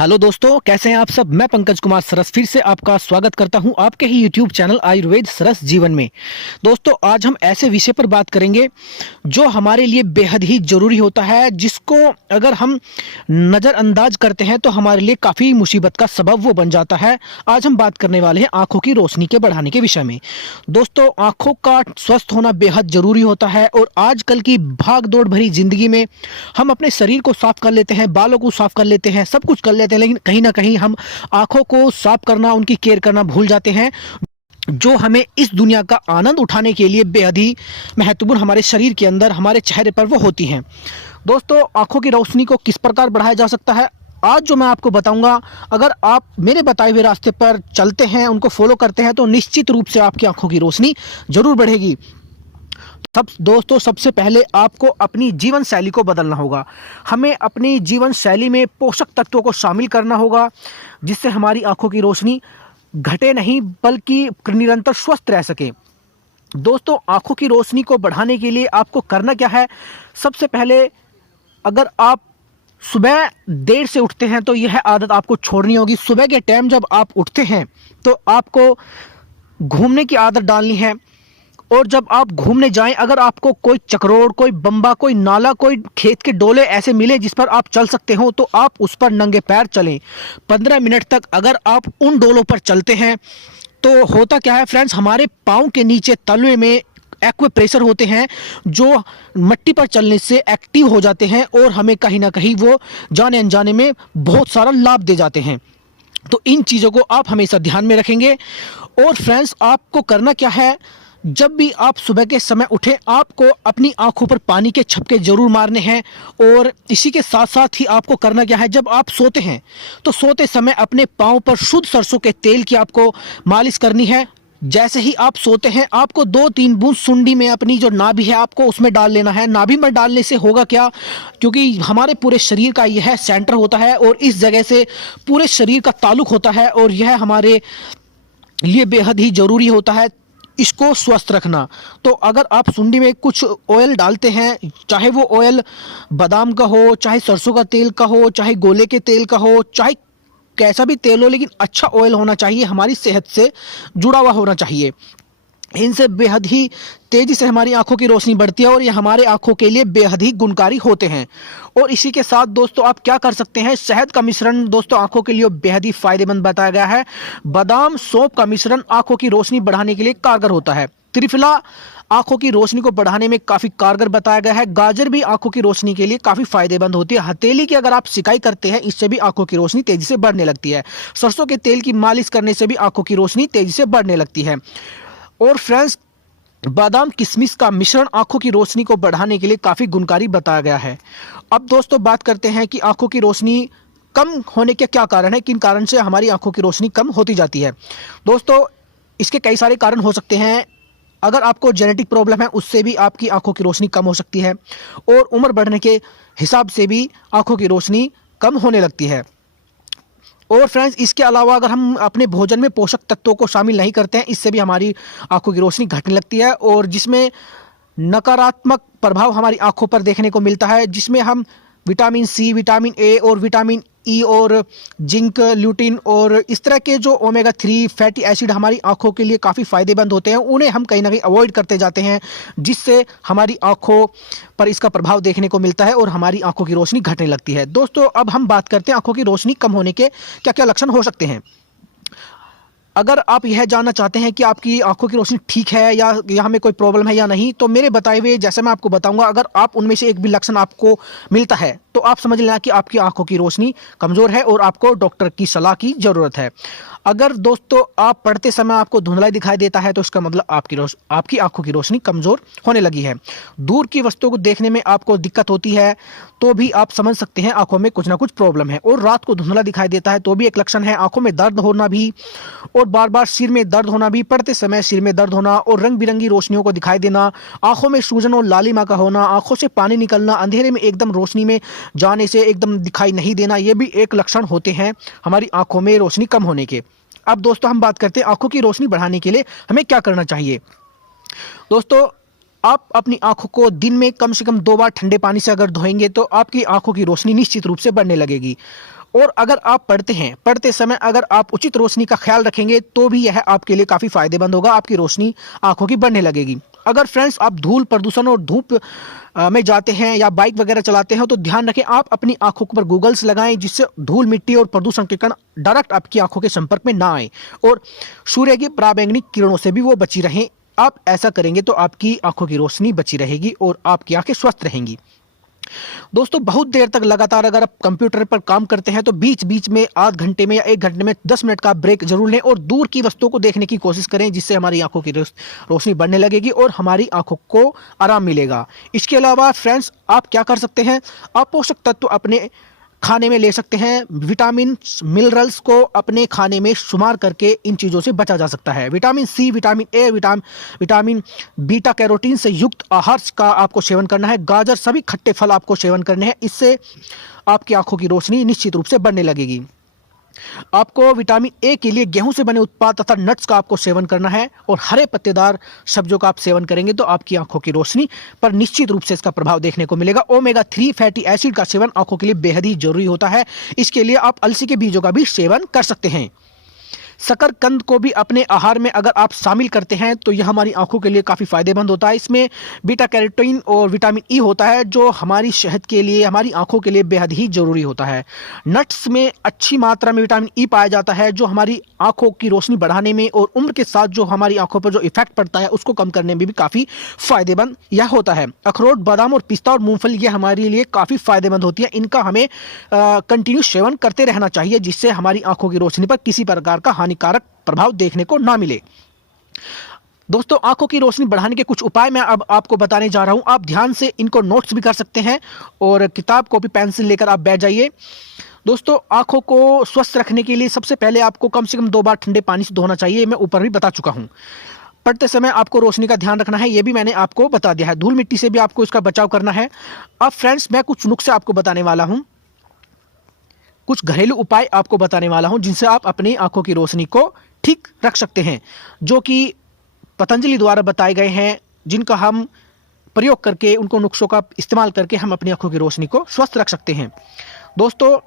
Hello दोस्तों, कैसे हैं आप सब। मैं पंकज कुमार सरस फिर से आपका स्वागत करता हूं आपके ही यूट्यूब चैनल आयुर्वेद सरस जीवन में। दोस्तों, आज हम ऐसे विषय पर बात करेंगे जो हमारे लिए बेहद ही जरूरी होता है, जिसको अगर हम नज़रअंदाज करते हैं तो हमारे लिए काफ़ी मुसीबत का सबब वो बन जाता है। आज हम बात करने वाले हैं आंखों की रोशनी के बढ़ाने के विषय में। दोस्तों, आंखों का स्वस्थ होना बेहद जरूरी होता है और आजकल की भाग दौड़ भरी जिंदगी में हम अपने शरीर को साफ कर लेते हैं, बालों को साफ कर लेते हैं, सब कुछ कर लेते हैं, लेकिन कहीं ना कहीं हम आंखों को साफ करना, उनकी केयर करना भूल जाते हैं, जो हमें इस दुनिया का आनंद उठाने के लिए बेहद ही महत्वपूर्ण हमारे शरीर के अंदर, हमारे चेहरे पर वो होती हैं। दोस्तों, आंखों की रोशनी को किस प्रकार बढ़ाया जा सकता है, आज जो मैं आपको बताऊंगा, अगर आप मेरे बताए हुए रास्ते पर चलते हैं, उनको फॉलो करते हैं, तो निश्चित रूप से आपकी आंखों की रोशनी जरूर बढ़ेगी। दोस्तों, सबसे पहले आपको अपनी जीवन शैली को बदलना होगा। हमें अपनी जीवन शैली में पोषक तत्वों को शामिल करना होगा, जिससे हमारी आंखों की रोशनी घटे नहीं बल्कि निरंतर स्वस्थ रह सके। दोस्तों, आंखों की रोशनी को बढ़ाने के लिए आपको करना क्या है। सबसे पहले, अगर आप सुबह देर से उठते हैं तो यह आदत आपको छोड़नी होगी। सुबह के टाइम जब आप उठते हैं तो आपको घूमने की आदत डालनी है, और जब आप घूमने जाएं, अगर आपको कोई चक्रोड़, कोई बम्बा, कोई नाला, कोई खेत के डोले ऐसे मिले जिस पर आप चल सकते हो, तो आप उस पर नंगे पैर चलें। 15 मिनट तक अगर आप उन डोलों पर चलते हैं तो होता क्या है फ्रेंड्स, हमारे पाँव के नीचे तलवे में एक्वेप्रेशर होते हैं, जो मिट्टी पर चलने से एक्टिव हो जाते हैं और हमें कहीं ना कहीं वो जाने अनजाने में बहुत सारा लाभ दे जाते हैं। तो इन चीज़ों को आप हमेशा ध्यान में रखेंगे। और फ्रेंड्स, आपको करना क्या है, जब भी आप सुबह के समय उठें, आपको अपनी आंखों पर पानी के छपके जरूर मारने हैं। और इसी के साथ साथ ही आपको करना क्या है, जब आप सोते हैं तो सोते समय अपने पाँव पर शुद्ध सरसों के तेल की आपको मालिश करनी है। जैसे ही आप सोते हैं, आपको 2-3 बूंद सुंडी में अपनी जो नाभि है आपको उसमें डाल लेना है। नाभि में डालने से होगा क्या, क्योंकि हमारे पूरे शरीर का यह सेंटर होता है और इस जगह से पूरे शरीर का ताल्लुक होता है, और यह हमारे लिए बेहद ही जरूरी होता है इसको स्वस्थ रखना। तो अगर आप सुंडी में कुछ ऑयल डालते हैं, चाहे वो ऑयल बादाम का हो, चाहे सरसों का तेल का हो, चाहे गोले के तेल का हो, चाहे कैसा भी तेल हो, लेकिन अच्छा ऑयल होना चाहिए, हमारी सेहत से जुड़ा हुआ होना चाहिए। इनसे बेहद ही तेजी से हमारी आंखों की रोशनी बढ़ती है और ये हमारे आंखों के लिए बेहद ही गुणकारी होते हैं। और इसी के साथ दोस्तों, आप क्या कर सकते हैं, शहद का मिश्रण दोस्तों आंखों के लिए बेहद ही फायदेमंद बताया गया है। बादाम सौंफ का मिश्रण आंखों की रोशनी बढ़ाने के लिए कारगर होता है। त्रिफला आंखों की रोशनी को बढ़ाने में काफी कारगर बताया गया है। गाजर भी आंखों की रोशनी के लिए काफी फायदेमंद होती है। हथेली की अगर आप सिकाई करते हैं, इससे भी आंखों की रोशनी तेजी से बढ़ने लगती है। सरसों के तेल की मालिश करने से भी आंखों की रोशनी तेजी से बढ़ने लगती है। और फ्रेंड्स, बादाम किशमिश का मिश्रण आंखों की रोशनी को बढ़ाने के लिए काफ़ी गुणकारी बताया गया है। अब दोस्तों, बात करते हैं कि आंखों की रोशनी कम होने के क्या कारण है, किन कारण से हमारी आंखों की रोशनी कम होती जाती है। दोस्तों, इसके कई सारे कारण हो सकते हैं। अगर आपको जेनेटिक प्रॉब्लम है, उससे भी आपकी आंखों की रोशनी कम हो सकती है, और उम्र बढ़ने के हिसाब से भी आंखों की रोशनी कम होने लगती है। और फ्रेंड्स, इसके अलावा अगर हम अपने भोजन में पोषक तत्वों को शामिल नहीं करते हैं, इससे भी हमारी आंखों की रोशनी घटने लगती है, और जिसमें नकारात्मक प्रभाव हमारी आंखों पर देखने को मिलता है, जिसमें हम विटामिन सी, विटामिन ए और विटामिन ई और जिंक, ल्यूटिन और इस तरह के जो ओमेगा 3 फैटी एसिड हमारी आंखों के लिए काफ़ी फायदेमंद होते हैं, उन्हें हम कहीं ना कहीं अवॉइड करते जाते हैं, जिससे हमारी आंखों पर इसका प्रभाव देखने को मिलता है और हमारी आंखों की रोशनी घटने लगती है। दोस्तों, अब हम बात करते हैं आंखों की रोशनी कम होने के क्या क्या लक्षण हो सकते हैं। अगर आप यह जानना चाहते हैं कि आपकी आंखों की रोशनी ठीक है या यहाँ में कोई प्रॉब्लम है या नहीं, तो मेरे बताए हुए जैसे मैं आपको बताऊंगा, अगर आप उनमें से एक भी लक्षण आपको मिलता है तो आप समझ लेना कि आपकी आंखों की रोशनी कमज़ोर है और आपको डॉक्टर की सलाह की ज़रूरत है। अगर दोस्तों आप पढ़ते समय आपको धुंधलाई दिखाई देता है, तो इसका मतलब आपकी आंखों की रोशनी कमज़ोर होने लगी है। दूर की वस्तुओं को देखने में आपको दिक्कत होती है, तो भी आप समझ सकते हैं आंखों में कुछ ना कुछ प्रॉब्लम है। और रात को धुंधला दिखाई देता है तो भी एक लक्षण है। आंखों में दर्द होना भी, और बार बार सिर में दर्द होना भी, पढ़ते समय सिर में दर्द होना, और रंग बिरंगी रोशनियों को दिखाई देना, आंखों में सूजन और लालिमा का होना, आंखों से पानी निकलना, अंधेरे में एकदम रोशनी में जाने से एकदम दिखाई नहीं देना, ये भी एक लक्षण होते हैं हमारी आंखों में रोशनी कम होने के। अब दोस्तों, हम बात करते हैं आंखों की रोशनी बढ़ाने के लिए हमें क्या करना चाहिए। दोस्तों, आप अपनी आंखों को दिन में कम से कम 2 बार ठंडे पानी से अगर धोएंगे तो आपकी आंखों की रोशनी निश्चित रूप से बढ़ने लगेगी। और अगर आप पढ़ते हैं, पढ़ते समय अगर आप उचित रोशनी का ख्याल रखेंगे तो भी यह आपके लिए काफ़ी फायदेमंद होगा, आपकी रोशनी आंखों की बढ़ने लगेगी। अगर फ्रेंड्स आप धूल प्रदूषण और धूप में जाते हैं या बाइक वगैरह चलाते हैं तो ध्यान रखें आप अपनी आंखों पर गूगल्स लगाएं, जिससे धूल मिट्टी और प्रदूषण के कण डायरेक्ट आपकी आंखों के संपर्क में ना आए और सूर्य की पराबैंगनी किरणों से भी वो बची रहें। आप ऐसा करेंगे तो आपकी आंखों की रोशनी बची रहेगी और आपकी आंखें स्वस्थ रहेंगी। दोस्तों बहुत देर तक लगातार अगर आप कंप्यूटर पर काम करते हैं तो बीच बीच में आध घंटे में या 1 घंटे में 10 मिनट का ब्रेक जरूर लें और दूर की वस्तुओं को देखने की कोशिश करें, जिससे हमारी आंखों की रोशनी बढ़ने लगेगी और हमारी आंखों को आराम मिलेगा। इसके अलावा फ्रेंड्स आप क्या कर सकते हैं, आप पोषक तत्व अपने खाने में ले सकते हैं। विटामिन मिनरल्स को अपने खाने में शुमार करके इन चीज़ों से बचा जा सकता है। Vitamin C, vitamin A, vitamin beta carotene से युक्त आहार का आपको सेवन करना है। गाजर, सभी खट्टे फल आपको सेवन करने हैं, इससे आपकी आंखों की रोशनी निश्चित रूप से बढ़ने लगेगी। आपको विटामिन ए के लिए गेहूं से बने उत्पाद तथा नट्स का आपको सेवन करना है और हरे पत्तेदार सब्जियों का आप सेवन करेंगे तो आपकी आंखों की रोशनी पर निश्चित रूप से इसका प्रभाव देखने को मिलेगा। ओमेगा 3 फैटी एसिड का सेवन आंखों के लिए बेहद ही जरूरी होता है। इसके लिए आप अलसी के बीजों का भी सेवन कर सकते हैं। शकरकंद को भी अपने आहार में अगर आप शामिल करते हैं तो यह हमारी आंखों के लिए काफ़ी फायदेमंद होता है। इसमें बीटा कैरोटीन और विटामिन ई होता है जो हमारी सेहत के लिए, हमारी आंखों के लिए बेहद ही जरूरी होता है। नट्स में अच्छी मात्रा में विटामिन ई पाया जाता है जो हमारी आंखों की रोशनी बढ़ाने में और उम्र के साथ जो हमारी आंखों पर जो इफेक्ट पड़ता है उसको कम करने में भी काफ़ी फायदेमंद यह होता है। अखरोट, बादाम और पिस्ता और मूंगफली ये हमारे लिए काफ़ी फायदेमंद होती है। इनका हमें कंटिन्यू सेवन करते रहना चाहिए, जिससे हमारी आंखों की रोशनी पर किसी प्रकार का हानिकारक प्रभाव देखने को ना मिले। दोस्तों आंखों की रोशनी बढ़ाने के कुछ उपाय मैं अब आपको बताने जा रहा हूं। आप ध्यान से इनको नोट्स भी कर सकते हैं और किताब, कॉपी, पेंसिल लेकर आप बैठ जाइए। दोस्तों आंखों को स्वस्थ रखने के लिए सबसे पहले आपको कम से कम 2 बार ठंडे पानी से धोना चाहिए। मैं ऊपर भी बता चुका हूं। पढ़ते समय आपको रोशनी का ध्यान रखना है, यह भी मैंने आपको बता दिया है। धूल मिट्टी से भी आपको इसका बचाव करना है। अब फ्रेंड्स मैं कुछ नुस्खे आपको बताने वाला हूं, कुछ घरेलू उपाय आपको बताने वाला हूं जिनसे आप अपनी आंखों की रोशनी को ठीक रख सकते हैं, जो कि पतंजलि द्वारा बताए गए हैं, जिनका हम प्रयोग करके, उनको नुस्खों का इस्तेमाल करके हम अपनी आंखों की रोशनी को स्वस्थ रख सकते हैं। दोस्तों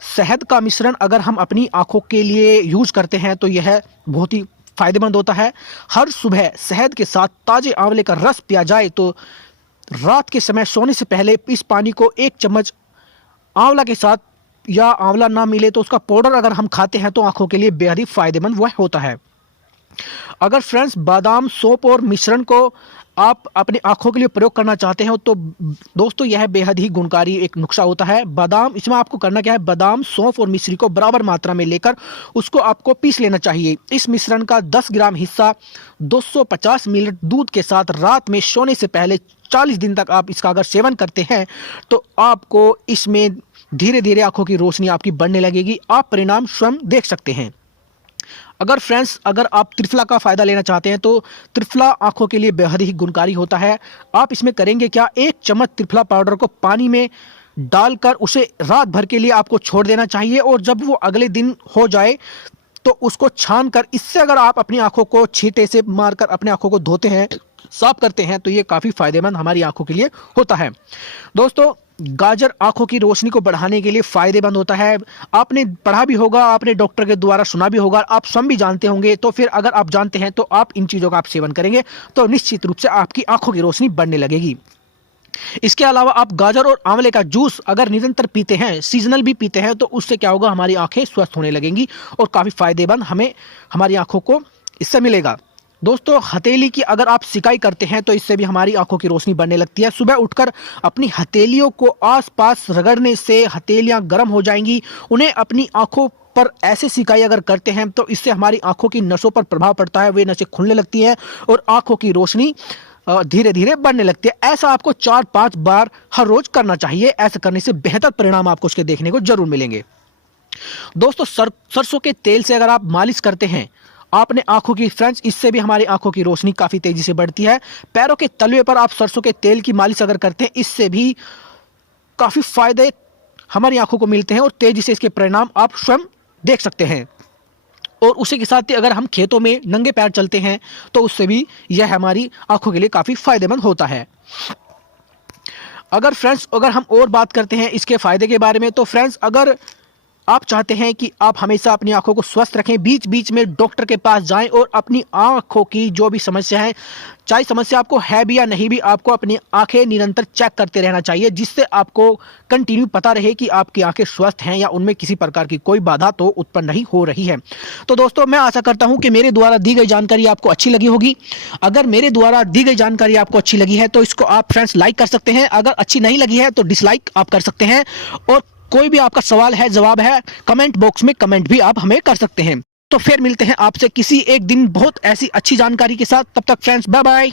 शहद का मिश्रण अगर हम अपनी आंखों के लिए यूज करते हैं तो यह बहुत ही फायदेमंद होता है। हर सुबह शहद के साथ ताजे आंवले का रस पिया जाए तो रात के समय सोने से पहले इस पानी को 1 चम्मच आंवला के साथ, या आंवला ना मिले तो उसका पाउडर अगर हम खाते हैं तो आंखों के लिए बेहद ही फायदेमंद वह होता है। अगर फ्रेंड्स बादाम, सौंफ और मिश्रण को आप अपनी आंखों के लिए प्रयोग करना चाहते हैं तो दोस्तों यह बेहद ही गुणकारी एक नुस्खा होता है। बादाम, इसमें आपको करना क्या है, बादाम, सौंफ और मिश्री को बराबर मात्रा में लेकर उसको आपको पीस लेना चाहिए। इस मिश्रण का 10 ग्राम हिस्सा 250 मिली दूध के साथ रात में सोने से पहले 40 दिन तक आप इसका अगर सेवन करते हैं तो आपको इसमें धीरे धीरे आंखों की रोशनी आपकी बढ़ने लगेगी। आप परिणाम स्वयं देख सकते हैं। अगर फ्रेंड्स अगर आप त्रिफला का फायदा लेना चाहते हैं तो त्रिफला आंखों के लिए बेहद ही गुणकारी होता है। आप इसमें करेंगे क्या, 1 चम्मच त्रिफला पाउडर को पानी में डालकर उसे रात भर के लिए आपको छोड़ देना चाहिए और जब वो अगले दिन हो जाए तो उसको छान कर, इससे अगर आप अपनी आंखों को छींटे से मारकर अपनी आंखों को धोते हैं, साफ करते हैं तो ये काफ़ी फायदेमंद हमारी आंखों के लिए होता है। दोस्तों गाजर आंखों की रोशनी को बढ़ाने के लिए फायदेमंद होता है। आपने पढ़ा भी होगा, आपने डॉक्टर के द्वारा सुना भी होगा, आप स्वयं भी जानते होंगे। तो फिर अगर आप जानते हैं तो आप इन चीज़ों का आप सेवन करेंगे तो निश्चित रूप से आपकी आंखों की रोशनी बढ़ने लगेगी। इसके अलावा आप गाजर और आंवले का जूस अगर निरंतर पीते हैं, सीजनल भी पीते हैं, तो उससे क्या होगा, हमारी आंखें स्वस्थ होने लगेंगी और काफ़ी फायदेमंद हमें हमारी आंखों को इससे मिलेगा। दोस्तों हथेली की अगर आप सिकाई करते हैं तो इससे भी हमारी आंखों की रोशनी बढ़ने लगती है। सुबह उठकर अपनी हथेलियों को आसपास रगड़ने से हथेलियां गर्म हो जाएंगी। उन्हें अपनी आंखों पर ऐसे सिकाई अगर करते हैं तो इससे हमारी आंखों की नसों पर प्रभाव पड़ता है, वे नसें खुलने लगती हैं और आंखों की रोशनी धीरे धीरे बढ़ने लगती है। ऐसा आपको 4-5 बार हर रोज करना चाहिए। ऐसा करने से बेहतर परिणाम आपको उसके देखने को जरूर मिलेंगे। दोस्तों सरसों के तेल से अगर आप मालिश करते हैं आपने आंखों की, फ्रेंड्स इससे भी हमारी आंखों की रोशनी काफी तेजी से बढ़ती है। पैरों के तलवे पर आप सरसों के तेल की मालिश अगर करते हैं, इससे भी काफी फायदे हमारी आंखों को मिलते हैं और तेजी से इसके परिणाम आप स्वयं देख सकते हैं। और उसी के साथ ही अगर हम खेतों में नंगे पैर चलते हैं तो उससे भी यह हमारी आंखों के लिए काफी फायदेमंद होता है। अगर फ्रेंड्स अगर हम और बात करते हैं इसके फ़ायदे के बारे में, तो फ्रेंड्स अगर आप चाहते हैं कि आप हमेशा अपनी आंखों को स्वस्थ रखें, बीच बीच में डॉक्टर के पास जाएं और अपनी आंखों की जो भी समस्या है, चाहे समस्या आपको है भी या नहीं भी, आपको अपनी आंखें निरंतर चेक करते रहना चाहिए, जिससे आपको कंटिन्यू पता रहे कि आपकी आंखें स्वस्थ हैं या उनमें किसी प्रकार की कोई बाधा तो उत्पन्न नहीं हो रही है। तो दोस्तों, मैं आशा करता हूं कि मेरे द्वारा दी गई जानकारी आपको अच्छी लगी होगी। अगर मेरे द्वारा दी गई जानकारी आपको अच्छी लगी है तो इसको आप फ्रेंड्स लाइक कर सकते हैं, अगर अच्छी नहीं लगी है तो डिसलाइक आप कर सकते हैं, और कोई भी आपका सवाल है, जवाब है, कमेंट बॉक्स में कमेंट भी आप हमें कर सकते हैं। तो फिर मिलते हैं आपसे किसी एक दिन बहुत ऐसी अच्छी जानकारी के साथ। तब तक फ्रेंड्स, बाय बाय।